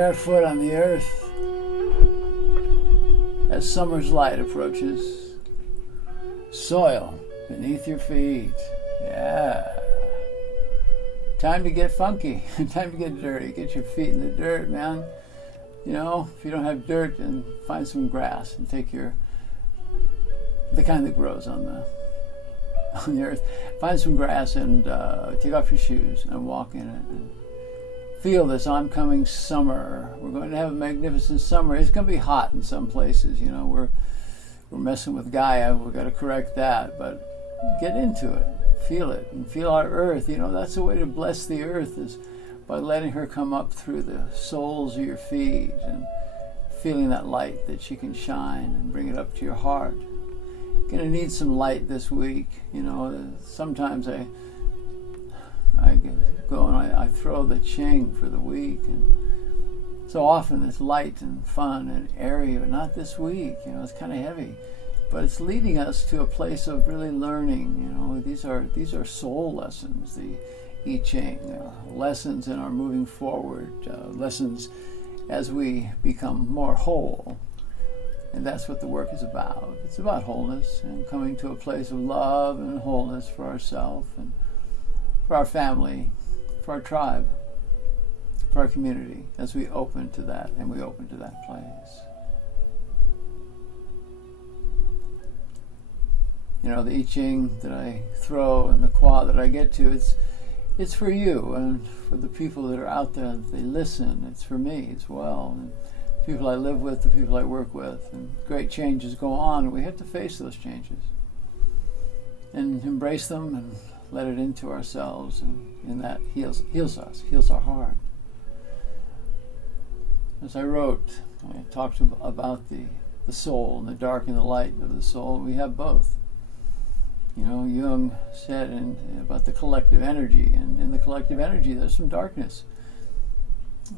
barefoot on the earth as summer's light approaches. Soil beneath your feet. Yeah. Time to get funky. Time to get dirty. Get your feet in the dirt, man. You know, if you don't have dirt, then find some grass and take the kind that grows on the earth. Find some grass and take off your shoes and walk in it. And feel this oncoming summer. We're going to have a magnificent summer. It's going to be hot in some places. You know, we're messing with Gaia. We've got to correct that. But get into it. Feel it. And feel our earth. You know, that's the way to bless the earth, is by letting her come up through the soles of your feet and feeling that light that she can shine and bring it up to your heart. You're going to need some light this week. You know, sometimes I go and I throw the Ching for the week, and so often it's light and fun and airy, but not this week. You know, it's kind of heavy, but it's leading us to a place of really learning. You know, these are soul lessons, the I Ching, lessons in our moving forward, lessons as we become more whole. And that's what the work is about. It's about wholeness and coming to a place of love and wholeness for ourselves and for our family, for our tribe, for our community, as we open to that and we open to that place. You know, the I Ching that I throw and the Kwa that I get to, it's for you and for the people that are out there. They listen. It's for me as well. And people I live with, the people I work with, and great changes go on, and we have to face those changes and embrace them and let it into ourselves, and that heals us, heals our heart. As I wrote, I talked about the soul and the dark and the light of the soul. We have both. You know, Jung said about the collective energy, and in the collective energy there's some darkness,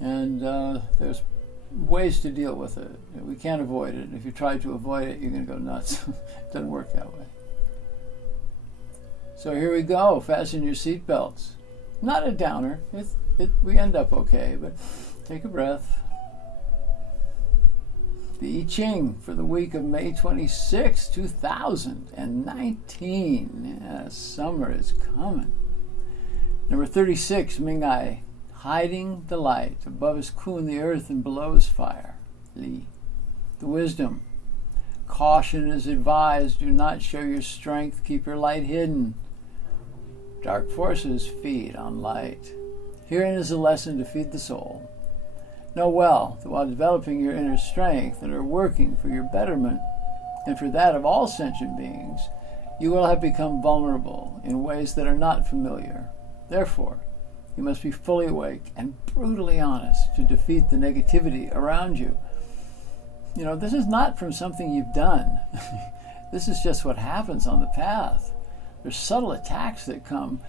and there's ways to deal with it. We can't avoid it. If you try to avoid it, you're going to go nuts. It doesn't work that way. So here we go. Fasten your seatbelts. Not a downer. We end up okay, but take a breath. The I Ching for the week of May 26, 2019. Yeah, summer is coming. Number 36, Mingai. Hiding the light. Above is Kun, the earth, and below is fire. Li. The wisdom. Caution is advised. Do not show your strength. Keep your light hidden. Dark forces feed on light. Herein is a lesson to feed the soul. Know well that while developing your inner strength and are working for your betterment and for that of all sentient beings, you will have become vulnerable in ways that are not familiar. Therefore, you must be fully awake and brutally honest to defeat the negativity around you. You know, this is not from something you've done. This is just what happens on the path. There's subtle attacks that come,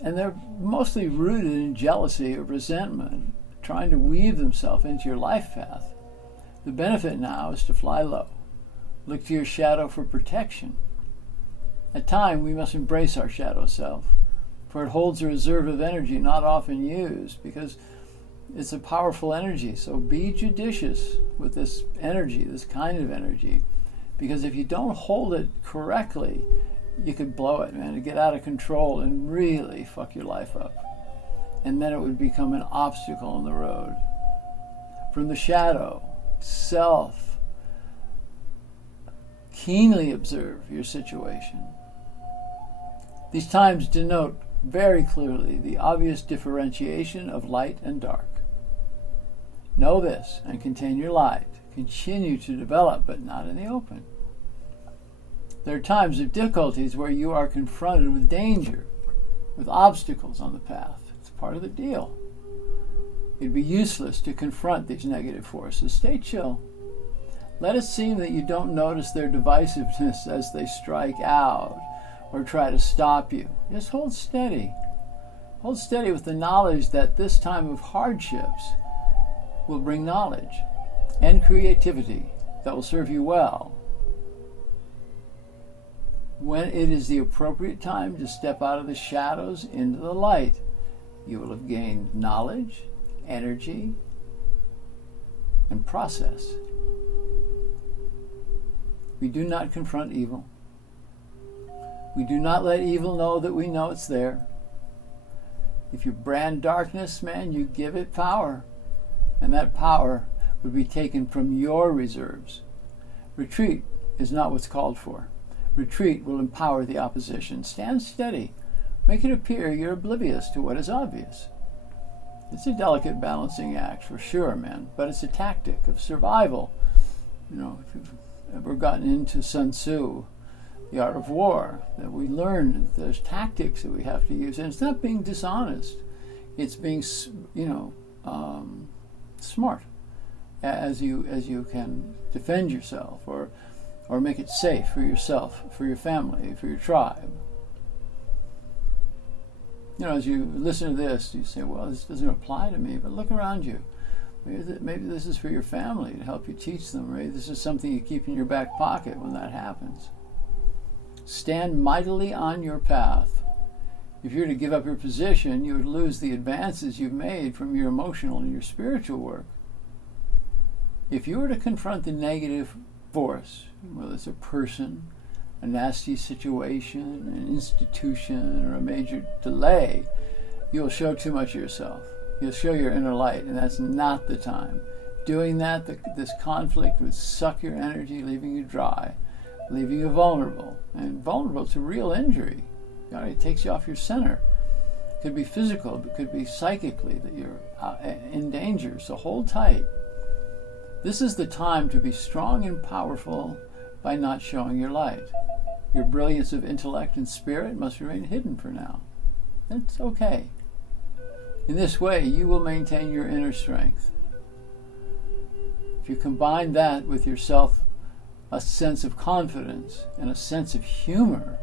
and they're mostly rooted in jealousy or resentment, trying to weave themselves into your life path. The benefit now is to fly low. Look to your shadow for protection. At times, we must embrace our shadow self, for it holds a reserve of energy not often used, because it's a powerful energy. So be judicious with this energy, this kind of energy, because if you don't hold it correctly, you could blow it, man, and get out of control and really fuck your life up. And then it would become an obstacle on the road. From the shadow, self, keenly observe your situation. These times denote very clearly the obvious differentiation of light and dark. Know this and contain your light. Continue to develop, but not in the open. There are times of difficulties where you are confronted with danger, with obstacles on the path. It's part of the deal. It'd be useless to confront these negative forces. Stay chill. Let it seem that you don't notice their divisiveness as they strike out or try to stop you. Just hold steady. Hold steady with the knowledge that this time of hardships will bring knowledge and creativity that will serve you well. When it is the appropriate time to step out of the shadows into the light, you will have gained knowledge, energy, and process. We do not confront evil. We do not let evil know that we know it's there. If you brand darkness, man, you give it power. And that power would be taken from your reserves. Retreat is not what's called for. Retreat will empower the opposition. Stand steady. Make it appear you're oblivious to what is obvious. It's a delicate balancing act for sure, man, but it's a tactic of survival. You know, if you've ever gotten into Sun Tzu, The Art of War, that we learn that there's tactics that we have to use, and it's not being dishonest. It's being, smart as you can defend yourself or make it safe for yourself, for your family, for your tribe. You know, as you listen to this, you say, well, this doesn't apply to me, but look around you. Maybe this is for your family to help you teach them. Maybe this is something you keep in your back pocket when that happens. Stand mightily on your path. If you were to give up your position, you would lose the advances you've made from your emotional and your spiritual work. If you were to confront the negative force, whether it's a person, a nasty situation, an institution, or a major delay, you'll show too much of yourself. You'll show your inner light, and that's not the time. Doing that, this conflict would suck your energy, leaving you dry, leaving you vulnerable, and vulnerable to real injury. It takes you off your center. It could be physical, but it could be psychically that you're in danger, so hold tight. This is the time to be strong and powerful by not showing your light. Your brilliance of intellect and spirit must remain hidden for now. That's okay. In this way, you will maintain your inner strength. If you combine that with yourself, a sense of confidence and a sense of humor,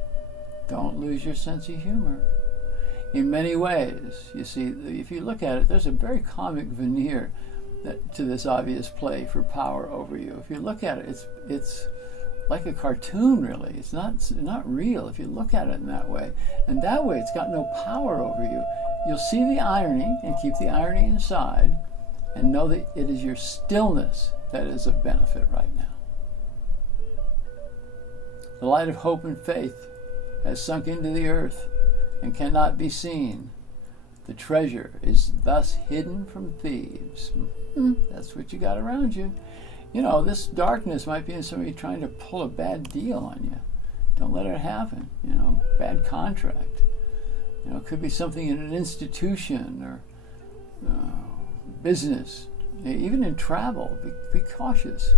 don't lose your sense of humor. In many ways, you see, if you look at it, there's a very comic veneer to this obvious play for power over you. If you look at it, it's like a cartoon, really. It's not real if you look at it in that way. And that way, it's got no power over you. You'll see the irony and keep the irony inside and know that it is your stillness that is of benefit right now. The light of hope and faith has sunk into the earth and cannot be seen. The treasure is thus hidden from thieves. That's what you got around you. You know, this darkness might be in somebody trying to pull a bad deal on you. Don't let it happen. You know, bad contract. You know, it could be something in an institution or business. Even in travel, be cautious.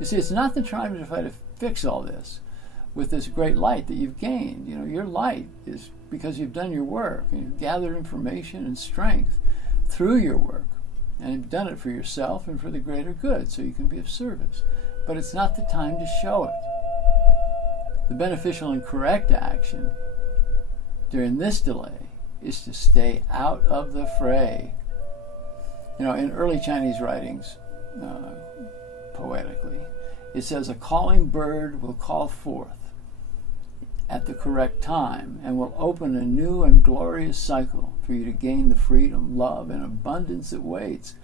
You see, it's not the time to try to fix all this with this great light that you've gained. You know, your light is because you've done your work and you've gathered information and strength through your work. And you've done it for yourself and for the greater good, so you can be of service. But it's not the time to show it. The beneficial and correct action during this delay is to stay out of the fray. You know, in early Chinese writings, poetically, it says, a calling bird will call forth at the correct time and will open a new and glorious cycle for you to gain the freedom, love, and abundance that waits.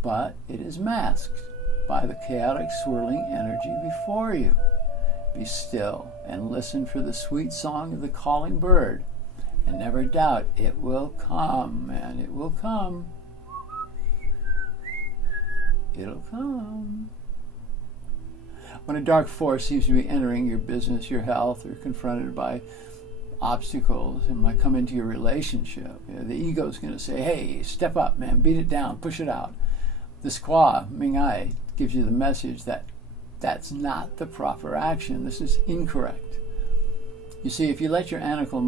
But it is masked by the chaotic swirling energy before you. Be still and listen for the sweet song of the calling bird, and never doubt it will come, and it will come. It'll come. When a dark force seems to be entering your business, your health, or confronted by obstacles, and might come into your relationship, you know, the ego is going to say, hey, step up, man, beat it down, push it out. The squaw, Ming Ai, gives you the message that that's not the proper action. This is incorrect. You see, if you let your analytical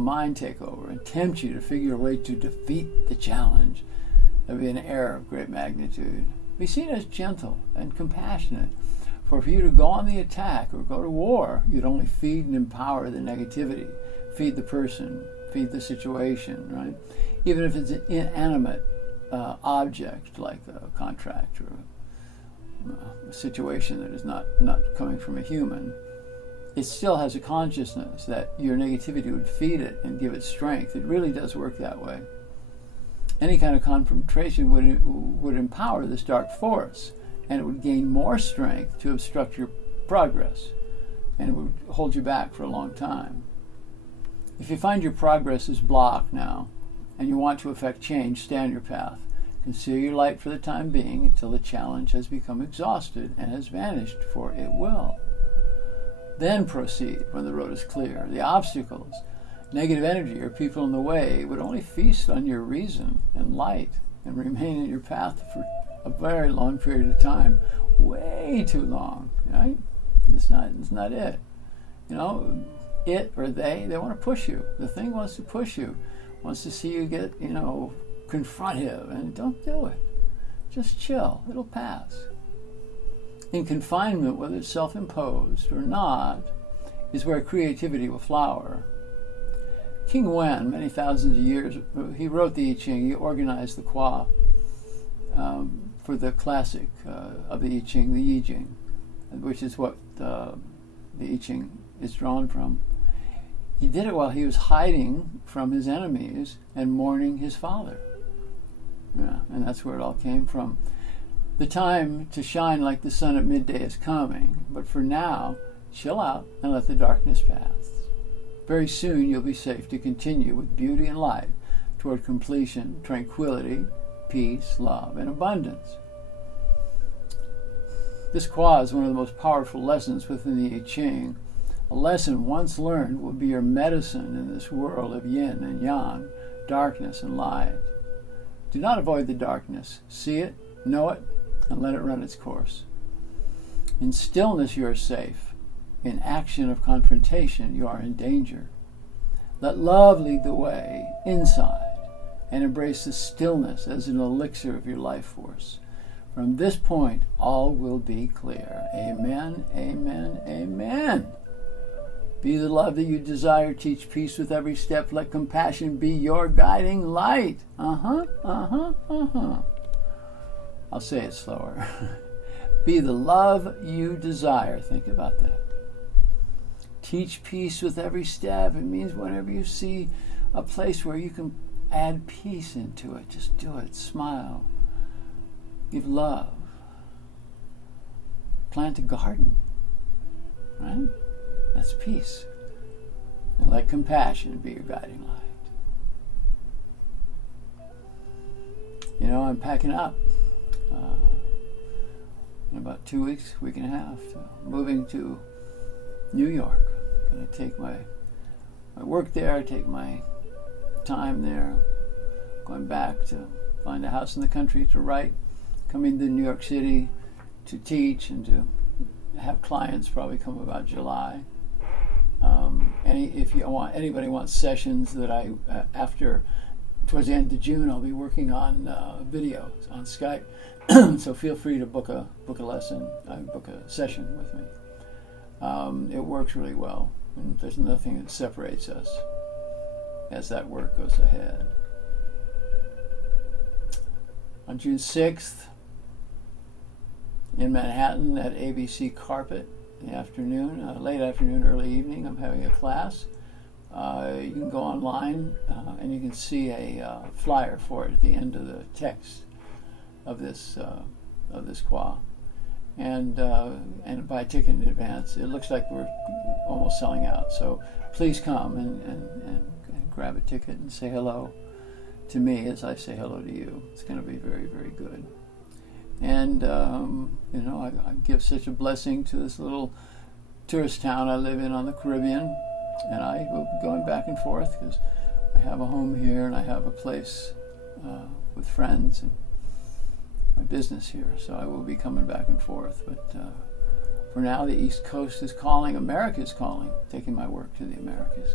mind take over and tempt you to figure a way to defeat the challenge, that'd be an error of great magnitude. Be seen as gentle and compassionate. For you to go on the attack or go to war, you'd only feed and empower the negativity, feed the person, feed the situation, right? Even if it's an inanimate object like a contract or a situation that is not coming from a human, it still has a consciousness that your negativity would feed it and give it strength. It really does work that way. Any kind of confrontation would empower this dark force, and it would gain more strength to obstruct your progress, and it would hold you back for a long time. If you find your progress is blocked now, and you want to effect change, stay on your path. Conceal your light for the time being until the challenge has become exhausted and has vanished, for it will. Then proceed when the road is clear. The obstacles, negative energy, or people in the way would only feast on your reason and light and remain in your path for a very long period of time. Way too long, right? It's not it. You know, it or they want to push you. The thing wants to push you, wants to see you get, confront him, and don't do it. Just chill. It'll pass. In confinement, whether it's self-imposed or not, is where creativity will flower. King Wen, many thousands of years, he wrote the I Ching. He organized the Kwa for the classic of the I Ching, the Yi Ching, which is what the I Ching is drawn from. He did it while he was hiding from his enemies and mourning his father. Yeah, and that's where it all came from. The time to shine like the sun at midday is coming, but for now, chill out and let the darkness pass. Very soon you'll be safe to continue with beauty and light toward completion, tranquility, peace, love, and abundance. This Kwa is one of the most powerful lessons within the I Ching. A lesson once learned will be your medicine in this world of yin and yang, darkness and light. Do not avoid the darkness. See it, know it, and let it run its course. In stillness you are safe. In action of confrontation you are in danger. Let love lead the way inside and embrace the stillness as an elixir of your life force. From this point, all will be clear. Amen, amen, amen. Be the love that you desire. Teach peace with every step. Let compassion be your guiding light. I'll say it slower. Be the love you desire. Think about that. Teach peace with every step. It means whenever you see a place where you can add peace into it, just do it. Smile. Give love. Plant a garden. Right? That's peace. And let compassion be your guiding light. I'm packing up in about 2 weeks, week and a half, moving to New York. Going to take my work there, take my time there, going back to find a house in the country to write, coming to New York City to teach and to have clients probably come about July. If anybody wants sessions that towards the end of June, I'll be working on videos on Skype. So feel free to book a lesson, book a session with me. It works really well, and there's nothing that separates us as that work goes ahead. On June 6th, in Manhattan at ABC Carpet, in the afternoon, late afternoon, early evening, I'm having a class. You can go online and you can see a flyer for it at the end of the text of this Kwa, and buy a ticket in advance. It looks like we're almost selling out, so please come and grab a ticket and say hello to me as I say hello to you. It's going to be very, very good. And I give such a blessing to this little tourist town I live in on the Caribbean, and I will be going back and forth because I have a home here and I have a place with friends and my business here, so I will be coming back and forth. But for now, the East Coast is calling, America is calling, taking my work to the Americas.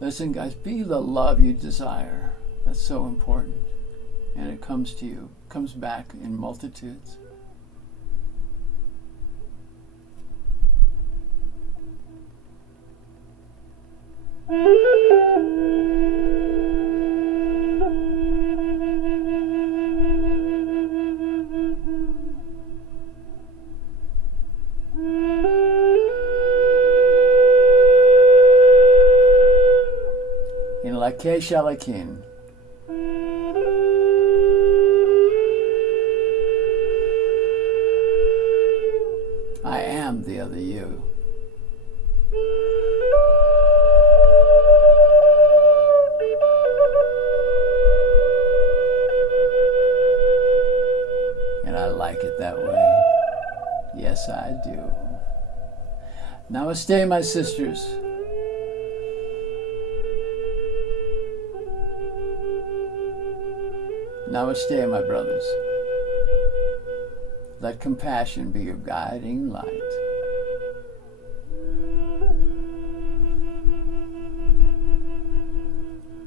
Listen, guys, be the love you desire. That's so important. And it comes to you, comes back in multitudes. In Lake Shalakin, Namaste, my sisters. Namaste, my brothers. Let compassion be your guiding light.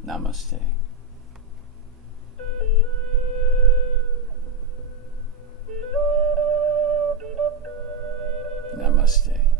Namaste. Namaste.